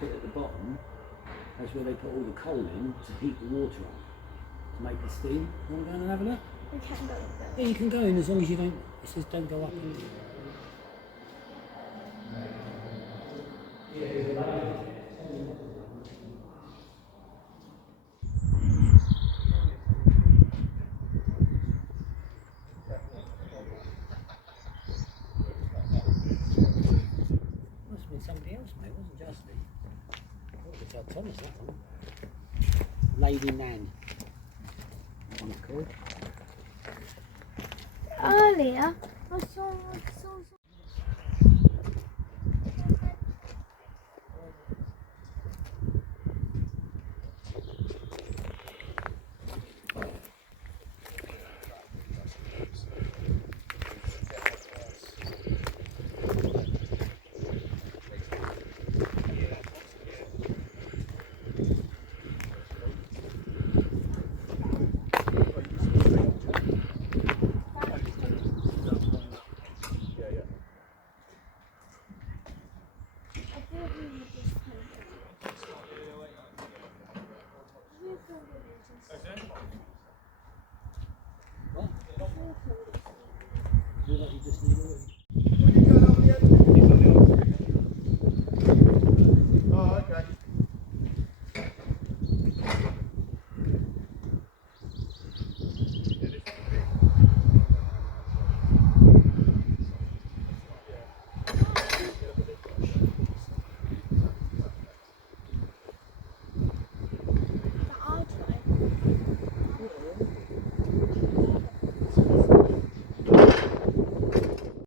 bit at the bottom, that's where they put all the coal in to heat the water up, to make the steam. You want to go in and have a look? We can go in there. Yeah, you can go in as long as you don't, it says don't go up in. Must have been somebody else, mate. It wasn't just me. I could tell Thomas that one. Lady Nan. That one's called. Earlier, I saw What? You just need a